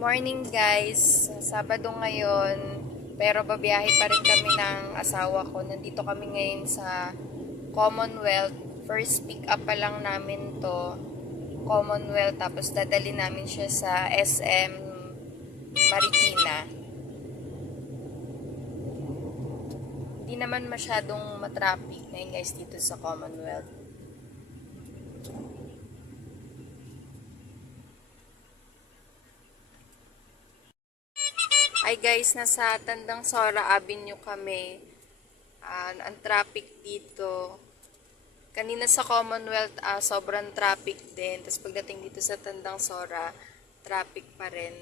Morning guys, Sabado ngayon, pero babiyahe pa rin kami ng asawa ko. Nandito kami ngayon sa Commonwealth. First pick up pa lang namin to, Commonwealth, tapos dadali namin siya sa SM Marikina. Hindi naman masyadong matraffic ngayon guys dito sa Commonwealth. Ay guys, nasa Tandang Sora Avenue kami. Ang traffic dito. Kanina sa Commonwealth, sobrang traffic din. Tapos pagdating dito sa Tandang Sora, traffic pa rin.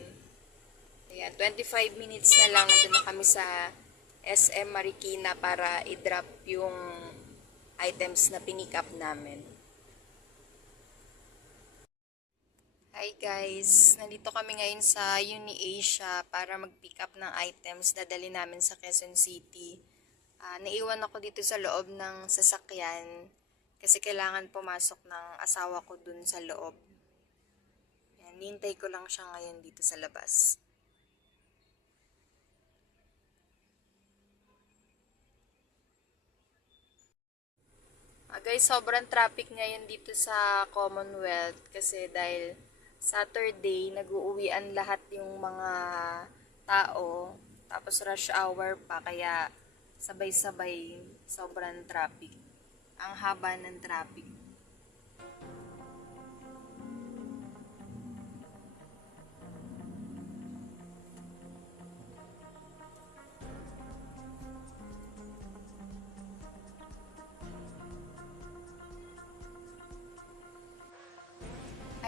Ayan, 25 minutes na lang. Nandun na kami sa SM Marikina para i-drop yung items na pinick up namin. Hi guys, nandito kami ngayon sa UniAsia para mag-pick up ng items dadali namin sa Quezon City. Naiwan ako dito sa loob ng sasakyan kasi kailangan pumasok ng asawa ko dun sa loob. Yan, nintay ko lang siya ngayon dito sa labas. Guys, sobrang traffic ngayon dito sa Commonwealth kasi dahil Saturday, nag-uuwian lahat yung mga tao. Tapos rush hour pa, kaya sabay-sabay sobrang traffic. Ang haba ng traffic.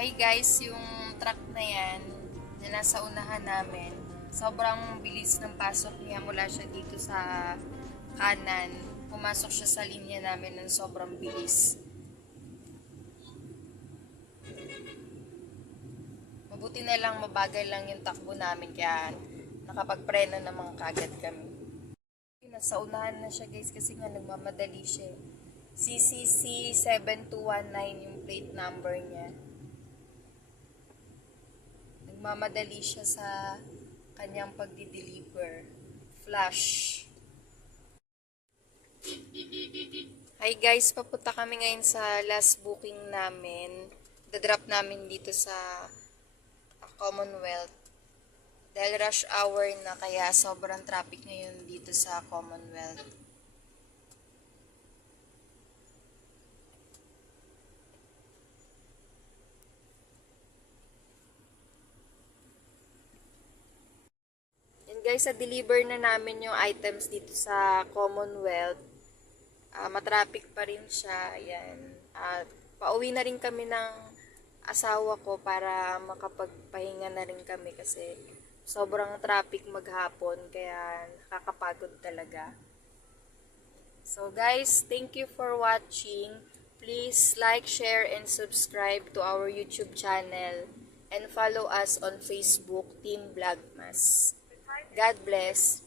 Hi guys, yung truck na yan, na nasa unahan namin, sobrang bilis ng pasok niya mula siya dito sa kanan. Pumasok siya sa linya namin ng sobrang bilis. Mabuti na lang mabagal lang yung takbo namin kaya nakapagpreno naman kagad kami. Nasa unahan na siya guys kasi nga nagmamadali siya. CCC 7219 yung plate number niya. Nagmamadali siya sa kanyang pagdi-deliver. Flash. Hi guys, papunta kami ngayon sa last booking namin. Dadrop namin dito sa Commonwealth. Dahil rush hour na kaya sobrang traffic ngayon dito sa Commonwealth. Guys, deliver na namin yung items dito sa Commonwealth. Matraffic pa rin siya. Ayan. Pauwi na rin kami ng asawa ko para makapagpahinga na rin kami kasi sobrang traffic maghapon kaya nakakapagod talaga. So guys, thank you for watching. Please like, share, and subscribe to our YouTube channel and follow us on Facebook, Team Vlogmas. God bless.